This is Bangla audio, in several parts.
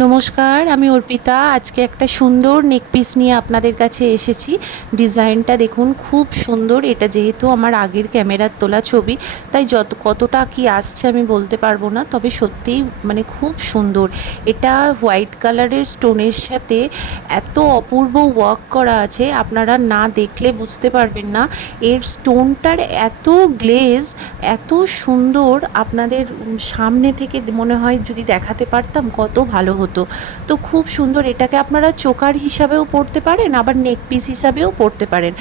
নমস্কার, আমি অর্পিতা। আজকে একটা সুন্দর নেক পিস নিয়ে আপনাদের কাছে এসেছি। ডিজাইনটা দেখুন, খুব সুন্দর। এটা যেহেতু আমার আগের ক্যামেরার তোলা ছবি, তাই কতটা কি আসছে আমি বলতে পারবো না, তবে সত্যিই মানে খুব সুন্দর। এটা হোয়াইট কালারের স্টোনের সাথে এত অপূর্ব ওয়ার্ক করা আছে, আপনারা না দেখলে বুঝতে পারবেন না। এর স্টোনটার এত গ্লেজ, এত সুন্দর, আপনাদের সামনে থেকে মনে হয় যদি দেখাতে পারতাম কত ভালো হতো। তো খুব সুন্দর। এটাকে আপনারা চোকার হিসাবেও পরতে পারেন, আবার নেক পিস হিসাবেও পরতে পারেন।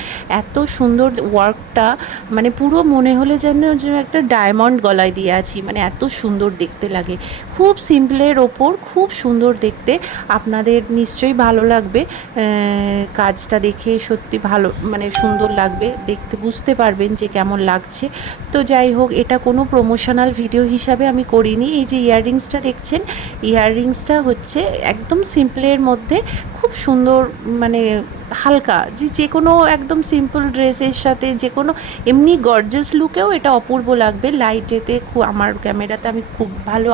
এত সুন্দর ওয়ার্কটা, মানে পুরো মনে হলে যেন একটা ডায়মন্ড গলায় দিয়ে আছি, মানে এত সুন্দর দেখতে লাগে। খুব সিম্পলের ওপর খুব সুন্দর দেখতে। আপনাদের নিশ্চয়ই ভালো লাগবে। কাজটা দেখে সত্যি ভালো, মানে সুন্দর লাগবে দেখতে, বুঝতে পারবেন যে কেমন লাগছে। তো যাই হোক, এটা কোনো প্রমোশনাল ভিডিও হিসাবে আমি করিনি। এই যে ইয়াররিংসটা দেখছেন, ইয়াররিংসটা হচ্ছে একদম সিম্পলের মধ্যে খুব সুন্দর, মানে হালকা, যে কোনো একদম সিম্পল ড্রেসের সাথে যে কোনো এমনি গর্জাস লুকেও এটা অপূর্ব লাগবে। লাইটেতে আমার ক্যামেরাতে আমি খুব ভালো,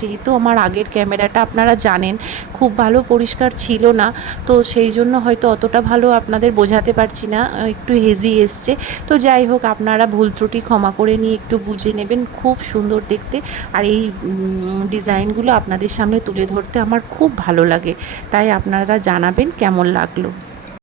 যেহেতু আমার আগের ক্যামেরাটা আপনারা জানেন খুব ভালো পরিষ্কার ছিল না, তো সেই জন্য হয়তো অতটা ভালো আপনাদের বোঝাতে পারছি না, একটু হেজি এসছে। তো যাই হোক, আপনারা ভুল ত্রুটি ক্ষমা করে নিয়ে একটু বুঝে নেবেন। খুব সুন্দর দেখতে, আর এই ডিজাইনগুলো আপনাদের সামনে তুলে ধরতে আমার খুব ভালো লাগে, তাই আপনারা জানাবেন কেমন লাগলো।